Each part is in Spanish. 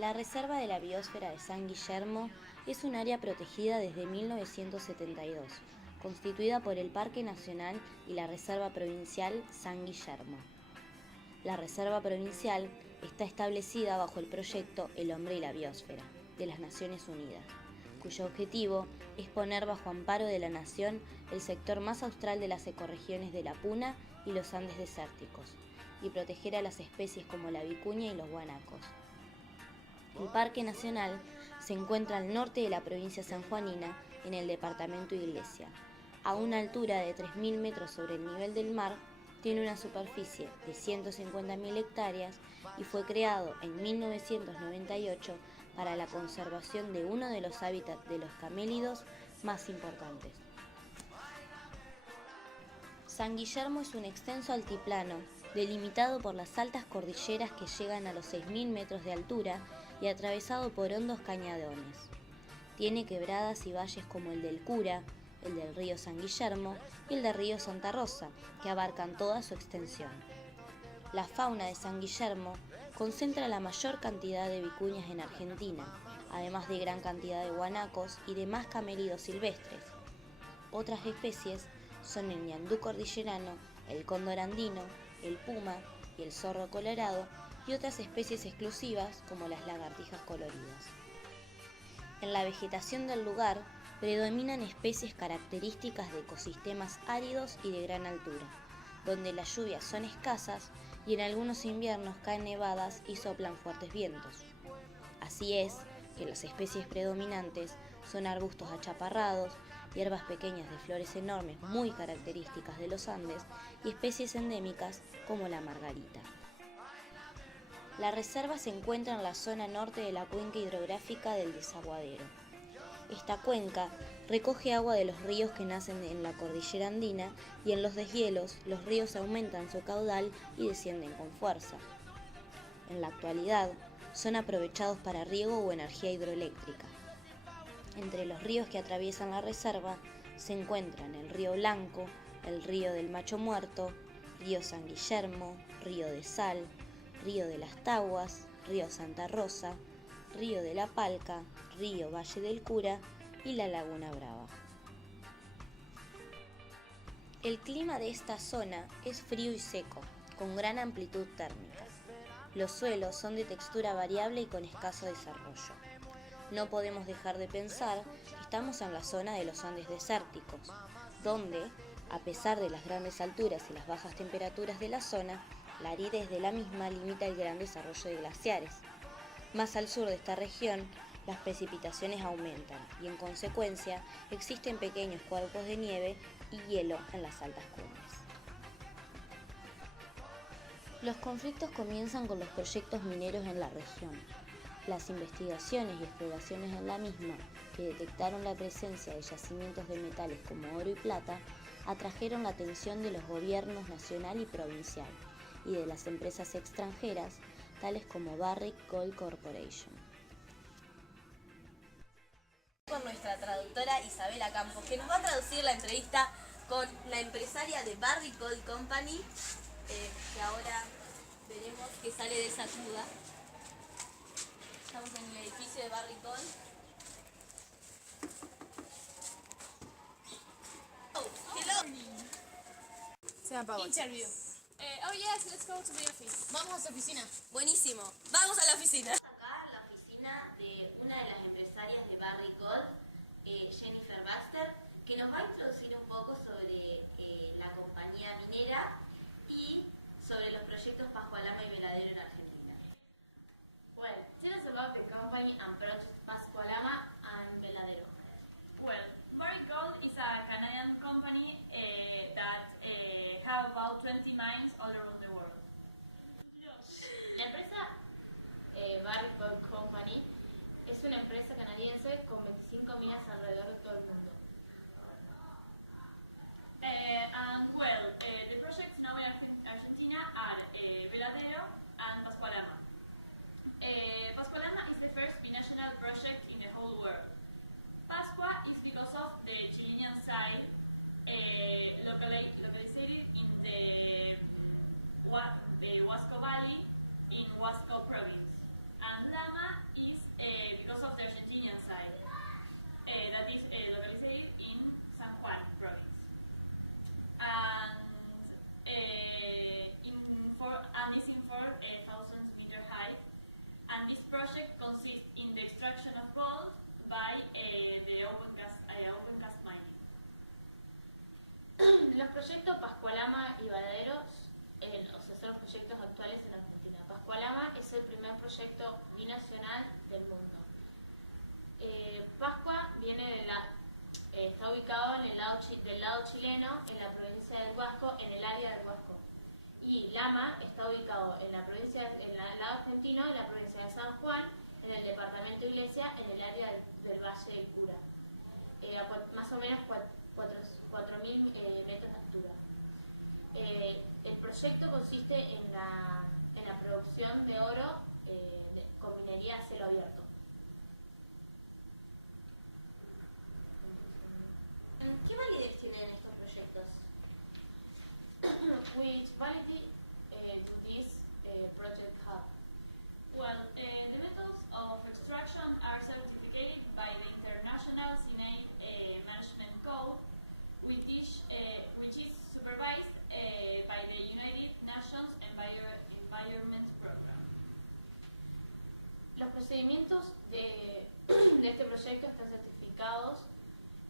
La Reserva de la Biosfera de San Guillermo es un área protegida desde 1972, constituida por el Parque Nacional y la Reserva Provincial San Guillermo. La Reserva Provincial está establecida bajo el proyecto El Hombre y la Biosfera de las Naciones Unidas, cuyo objetivo es poner bajo amparo de la nación el sector más austral de las ecorregiones de la Puna y los Andes desérticos, y proteger a las especies como la vicuña y los guanacos. El Parque Nacional se encuentra al norte de la provincia sanjuanina, en el departamento Iglesia. A una altura de 3.000 metros sobre el nivel del mar, tiene una superficie de 150.000 hectáreas y fue creado en 1998 para la conservación de uno de los hábitats de los camélidos más importantes. San Guillermo es un extenso altiplano delimitado por las altas cordilleras que llegan a los 6.000 metros de altura y atravesado por hondos cañadones. Tiene quebradas y valles como el del Cura, el del río San Guillermo y el del río Santa Rosa, que abarcan toda su extensión. La fauna de San Guillermo concentra la mayor cantidad de vicuñas en Argentina, además de gran cantidad de guanacos y demás camélidos silvestres. Otras especies son el ñandú cordillerano, el cóndor andino, el puma y el zorro colorado, y otras especies exclusivas como las lagartijas coloridas. En la vegetación del lugar predominan especies características de ecosistemas áridos y de gran altura, donde las lluvias son escasas y en algunos inviernos caen nevadas y soplan fuertes vientos. Así es que las especies predominantes son arbustos achaparrados, hierbas pequeñas de flores enormes muy características de los Andes y especies endémicas como la margarita. La reserva se encuentra en la zona norte de la cuenca hidrográfica del Desaguadero. Esta cuenca recoge agua de los ríos que nacen en la cordillera andina y en los deshielos los ríos aumentan su caudal y descienden con fuerza. En la actualidad son aprovechados para riego o energía hidroeléctrica. Entre los ríos que atraviesan la reserva se encuentran el río Blanco, el río del Macho Muerto, río San Guillermo, río de Sal, río de las Taguas, río Santa Rosa, río de la Palca, río Valle del Cura y la Laguna Brava. El clima de esta zona es frío y seco, con gran amplitud térmica. Los suelos son de textura variable y con escaso desarrollo. No podemos dejar de pensar que estamos en la zona de los Andes desérticos, donde, a pesar de las grandes alturas y las bajas temperaturas de la zona, la aridez de la misma limita el gran desarrollo de glaciares. Más al sur de esta región, las precipitaciones aumentan y, en consecuencia, existen pequeños cuerpos de nieve y hielo en las altas cumbres. Los conflictos comienzan con los proyectos mineros en la región. Las investigaciones y exploraciones en la misma, que detectaron la presencia de yacimientos de metales como oro y plata, atrajeron la atención de los gobiernos nacional y provincial y de las empresas extranjeras, tales como Barrick Gold Corporation. Con nuestra traductora Isabela Campos, que nos va a traducir la entrevista con la empresaria de Barrick Gold Company, que ahora veremos que sale de esa duda. Estamos en el edificio de Barrick Gold. Oh, hello! Se me apagó. Interview. Oh yes, let's go to the office. Vamos a su oficina. Buenísimo. Vamos a la oficina. Acá en la oficina de una de las empresarias de Barrick Gold, Jennifer Baxter, que nos va a introducir un poco sobre la compañía minera y sobre los proyectos Pascualama y Veladero en Argentina. Well, tell us about the company and project Pascualama and Veladero. Well, Barrick Gold is a Canadian company that have about 20 mines all around the world. La empresa Barrick Gold Company es una empresa canadiense con 25 minas alrededor de todo el mundo. The projects now in Argentina are Veladero and Pascualama. Pascualama is the first binational project in the whole world. Pascua is because of the Chilean side localized in the Huasco Valley in Huasco province. And Lama proyecto binacional del mundo. Pascua viene está ubicado en del lado chileno, en la provincia del Huasco, en el área del Huasco. Y Lama está ubicado en la provincia, en el lado argentino, en la provincia de San Juan, en el departamento Iglesia, en el área del Valle del Cura. A más o menos 4.000 metros de altura. El proyecto consiste en la producción de oro con minería a cielo abierto. ¿Qué validez tienen estos proyectos? Which validity do this project have? Well, the methods of extraction are certificated by the International Cyanide Management Code, which is supervised by the United Nations Environment Program. Los procedimientos de este proyecto están certificados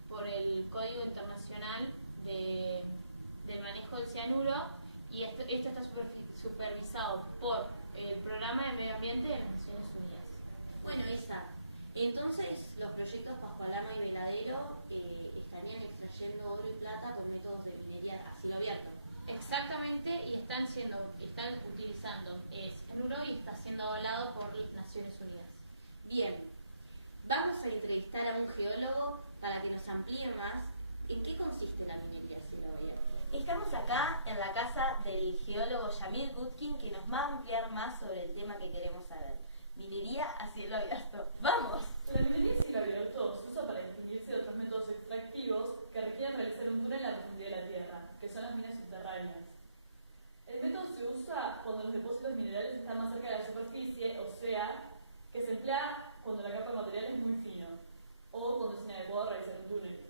por el Código Internacional del Manejo del Cianuro y esto está supervisado por el Programa de Medio Ambiente de las Naciones Unidas. Bueno, Isa, entonces los proyectos Pascua Lama y Veladero estarían extrayendo oro y plata con métodos de minería a cielo abierto. Exactamente, y están utilizando cianuro y está siendo avalado por las Naciones Unidas. Bien, vamos a entrevistar a un geólogo para que nos amplíe más en qué consiste la minería a cielo abierto. Estamos acá en la casa del geólogo Yamir Gutkin, que nos va a ampliar más sobre el tema que queremos saber. Minería a cielo abierto. ¡Vamos! La minería a cielo abierto se usa para distinguirse de otros métodos extractivos que requieren realizar un túnel en la profundidad de la tierra, que son las minas subterráneas. El método se usa cuando los depósitos minerales están más cerca de la superficie, o sea, que se emplea cuando la capa de material es muy fino, o cuando es inadecuado realizar un túnel.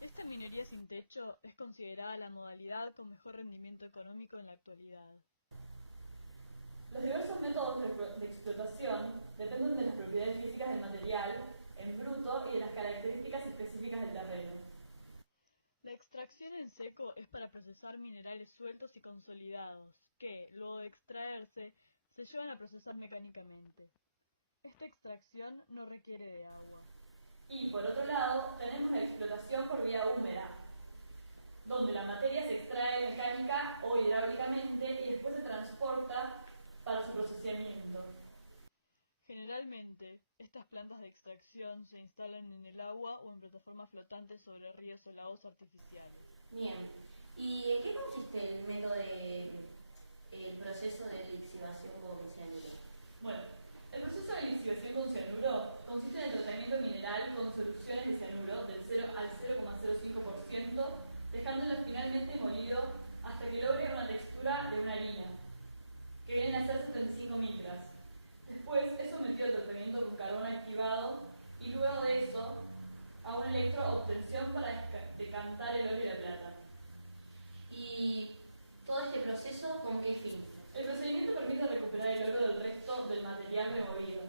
Esta minería sin techo es considerada la modalidad con mejor rendimiento económico en la actualidad. Los diversos métodos de explotación dependen de las propiedades físicas del material en bruto y de las características específicas del terreno. La extracción en seco es para procesar minerales sueltos y consolidados, que, luego de extraerse, se llevan a procesar mecánicamente. Esta extracción no requiere de agua. Y por otro lado, tenemos la explotación por vía húmeda, donde la materia se extrae mecánica o hidráulicamente y después se transporta para su procesamiento. Generalmente, estas plantas de extracción se instalan en el agua o en plataformas flotantes sobre ríos o lagos artificiales. Bien, ¿y en qué consiste el método el proceso de lixiviación con cianuro? Bueno, el proceso de lixiviación con cianuro consiste en el tratamiento mineral con soluciones de cianuro del 0 al 0,05%, dejándolo finalmente molido hasta que logre una textura de una harina, que vienen a ser 75 micras. Después es sometido al tratamiento con carbón activado y luego de eso a una electroobtención para decantar el oro y la plata. ¿Y todo este proceso con qué fin? El procedimiento permite recuperar el oro del resto del material removido.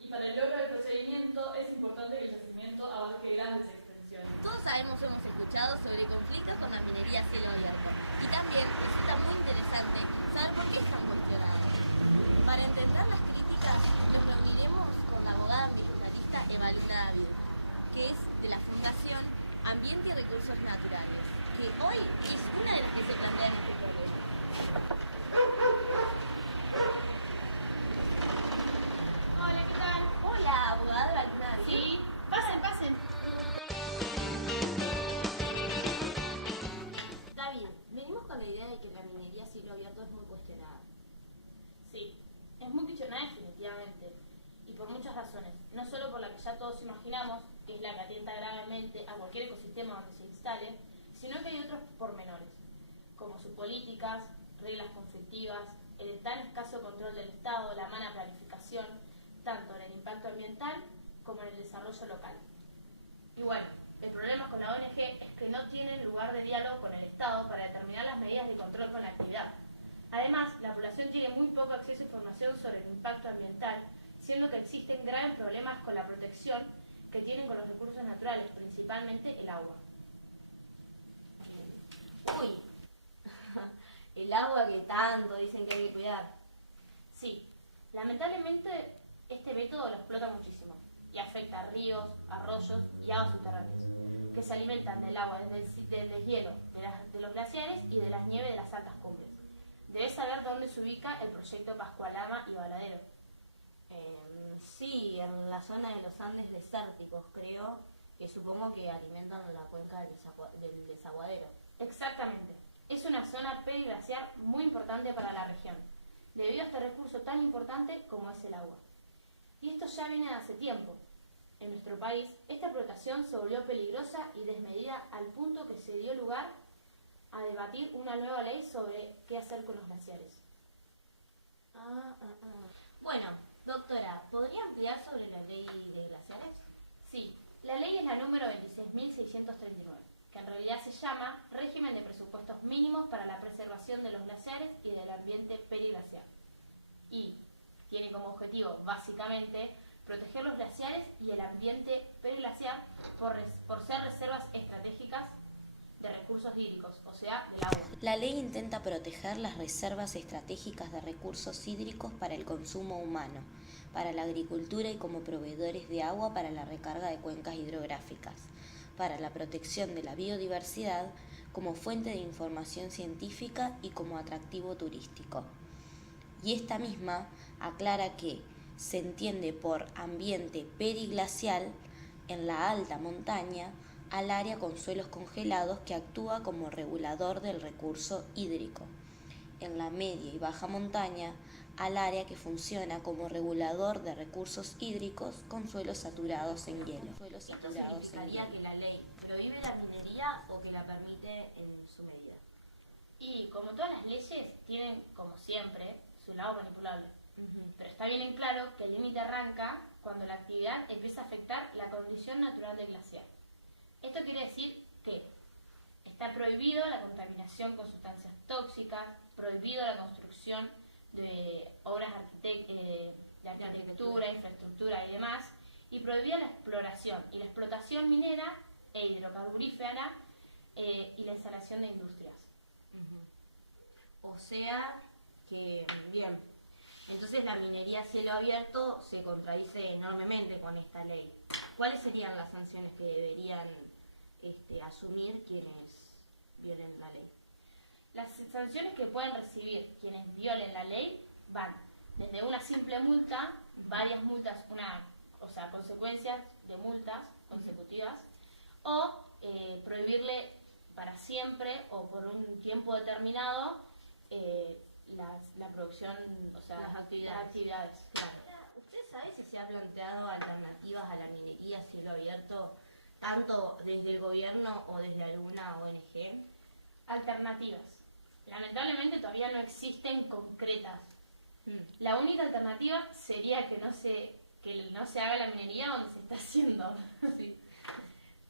Y para el logro del procedimiento es importante que el yacimiento abarque grandes extensiones. Todos hemos escuchado sobre conflictos con la minería a cielo abierto y también resulta muy interesante saber por qué están cuestionados. Para entender las críticas nos reuniremos con la abogada ambientalista Evaluna David, que es de la Fundación Ambiente y Recursos Naturales, que hoy es una de las que se plantean este problema. Hola, ¿qué tal? Hola, abogada Evaluna David. Sí, pasen, pasen. David, venimos con la idea de que la minería a cielo abierto es muy cuestionada. Sí, es muy cuestionada definitivamente, y por muchas razones, no solo por la que ya todos imaginamos, que es la que atienta gravemente a cualquier ecosistema donde se instale, sino que hay otros pormenores, como sus políticas, reglas conflictivas, el tan escaso control del Estado, la mala planificación, tanto en el impacto ambiental como en el desarrollo local. Y bueno, el problema con la ONG es que no tienen lugar de diálogo con el Estado para determinar las medidas de control con la actividad. Además, la población tiene muy poco acceso a información sobre el impacto ambiental, siendo que existen graves problemas con la protección que tienen con los recursos naturales, principalmente el agua. Uy, el agua que tanto dicen que hay que cuidar. Sí, Lamentablemente, este método lo explota muchísimo y afecta a ríos, arroyos y aguas subterráneas, que se alimentan del agua del deshielo de los glaciares y de las nieves de las altas cumbres. Debes saber dónde se ubica el proyecto Pascualama y Valadero. Sí, en la zona de los Andes desérticos, creo, que supongo que alimentan la cuenca del desaguadero. Exactamente. Es una zona periglaciar muy importante para la región, debido a este recurso tan importante como es el agua. Y esto ya viene de hace tiempo. En nuestro país, esta explotación se volvió peligrosa y desmedida al punto que se dio lugar a debatir una nueva ley sobre qué hacer con los glaciares. Bueno, doctora, ¿podría ampliar sobre la ley de glaciares? Sí, la ley es la número 26.639, que en realidad se llama Régimen de Presupuestos Mínimos para la Preservación de los Glaciares y del Ambiente Periglaciar. Y tiene como objetivo, básicamente, proteger los glaciares y el ambiente periglaciar por ser reservas estratégicas de recursos hídricos, o sea, del agua. La ley intenta proteger las reservas estratégicas de recursos hídricos para el consumo humano, para la agricultura y como proveedores de agua para la recarga de cuencas hidrográficas, para la protección de la biodiversidad, como fuente de información científica y como atractivo turístico. Y esta misma aclara que se entiende por ambiente periglacial en la alta montaña al área con suelos congelados que actúa como regulador del recurso hídrico. En la media y baja montaña al área que funciona como regulador de recursos hídricos con suelos saturados en hielo. ¿Esto significaría que la ley prohíbe la minería o que la permite en su medida? Y como todas las leyes, tienen, como siempre, su lado manipulable. Pero está bien en claro que el límite arranca cuando la actividad empieza a afectar la condición natural del glaciar. Esto quiere decir que está prohibido la contaminación con sustancias tóxicas, prohibido la construcción de obras de arquitectura, infraestructura y demás, y prohibida la exploración y la explotación minera e hidrocarburífera y la instalación de industrias. O sea que, bien, entonces la minería a cielo abierto se contradice enormemente con esta ley. ¿Cuáles serían las sanciones que deberían asumir quienes violen la ley? Las sanciones que pueden recibir quienes violen la ley van desde una simple multa, varias multas, consecuencias de multas consecutivas, o prohibirle para siempre o por un tiempo determinado la producción, las actividades. Claro. ¿Usted sabe si se ha planteado alternativas a la minería a cielo abierto, tanto desde el gobierno o desde alguna ONG? Alternativas. Lamentablemente todavía no existen concretas. La única alternativa sería que no se haga la minería donde se está haciendo. Sí.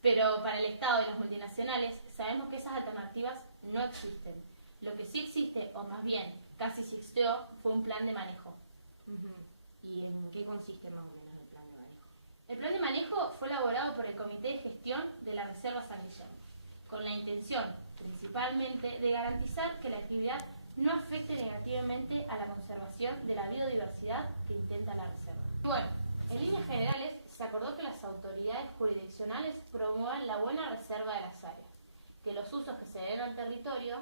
Pero para el Estado y las multinacionales sabemos que esas alternativas no existen. Lo que sí existe, o más bien casi existió, fue un plan de manejo. ¿Y en qué consiste más o menos el plan de manejo? El plan de manejo fue elaborado por el Comité de Gestión de la Reserva San Guillermo, con la intención, principalmente, de garantizar que la actividad no afecte negativamente a la conservación de la biodiversidad que intenta la reserva. Bueno, en líneas generales, se acordó que las autoridades jurisdiccionales promuevan la buena reserva de las áreas, que los usos que se den al territorio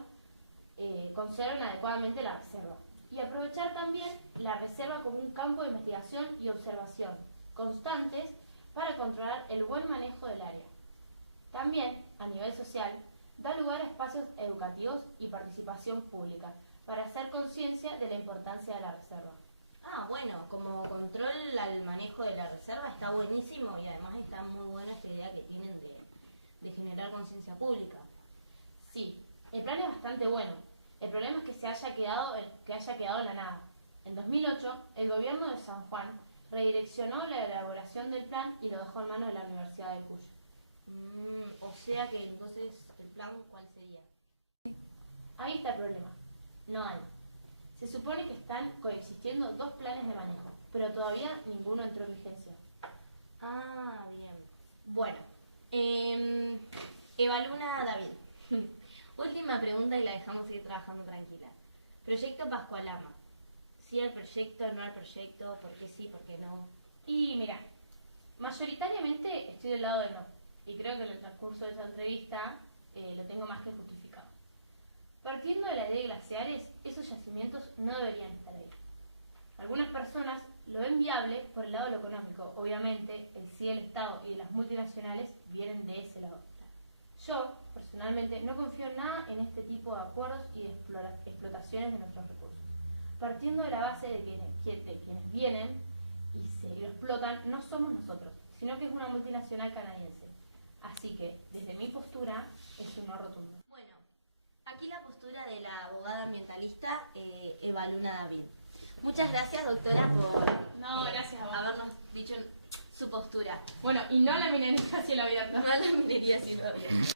conserven adecuadamente la reserva, y aprovechar también la reserva como un campo de investigación y observación constantes para controlar el buen manejo del área. También, a nivel social, da lugar a espacios educativos y participación pública para hacer conciencia de la importancia de la reserva. Bueno, como control al manejo de la reserva está buenísimo y además está muy buena esta idea que tienen de generar conciencia pública. Sí, el plan es bastante bueno. El problema es que haya quedado en la nada. En 2008, el gobierno de San Juan redireccionó la elaboración del plan y lo dejó en manos de la Universidad de Cuyo. O sea que entonces, ¿el plan cuál sería? Ahí está el problema. No hay. Se supone que están coexistiendo dos planes de manejo, pero todavía ninguno entró en vigencia. Bien. Bueno, Evaluna David. Última pregunta y la dejamos seguir trabajando tranquila. Proyecto Pascualama. sí al proyecto, no al proyecto, por qué sí, por qué no. Y mira, mayoritariamente estoy del lado del no, y creo que en el transcurso de esa entrevista lo tengo más que justificado. Partiendo de la idea de glaciares, esos yacimientos no deberían estar ahí. Algunas personas lo ven viable por el lado de lo económico. Obviamente, el sí del Estado y de las multinacionales vienen de ese lado. Yo, personalmente, no confío en nada en este tipo de acuerdos y de explotaciones de nuestros recursos. Partiendo de la base de quienes vienen y se lo explotan, no somos nosotros, sino que es una multinacional canadiense. Así que, desde mi postura, es un no rotundo. Bueno, aquí la postura de la abogada ambientalista Eva Luna David. Muchas gracias, doctora, por No, gracias a vos. habernos dicho su postura. Bueno, y no la minería a cielo abierto. No a la minería, sino bien.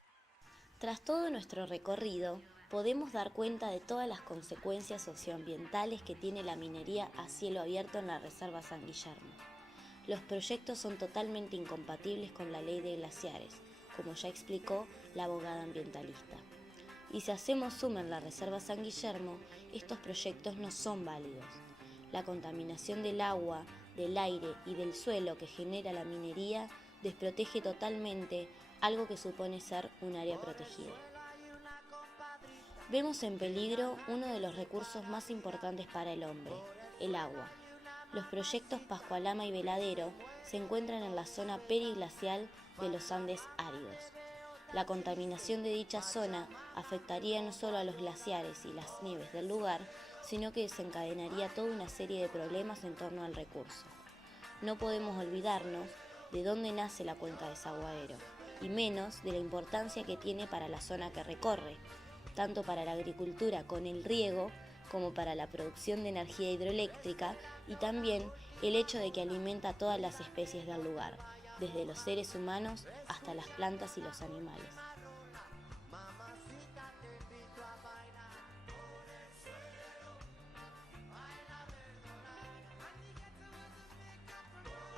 Tras todo nuestro recorrido, podemos dar cuenta de todas las consecuencias socioambientales que tiene la minería a cielo abierto en la Reserva San Guillermo. Los proyectos son totalmente incompatibles con la ley de glaciares, como ya explicó la abogada ambientalista. Y si hacemos zoom en la Reserva San Guillermo, estos proyectos no son válidos. La contaminación del agua, del aire y del suelo que genera la minería desprotege totalmente algo que supone ser un área protegida. Vemos en peligro uno de los recursos más importantes para el hombre, el agua. Los proyectos Pascualama y Veladero se encuentran en la zona periglacial de los Andes áridos. La contaminación de dicha zona afectaría no solo a los glaciares y las nieves del lugar, sino que desencadenaría toda una serie de problemas en torno al recurso. No podemos olvidarnos de dónde nace la cuenca de Saguadero, y menos de la importancia que tiene para la zona que recorre, tanto para la agricultura con el riego como para la producción de energía hidroeléctrica, y también el hecho de que alimenta a todas las especies del lugar, desde los seres humanos hasta las plantas y los animales.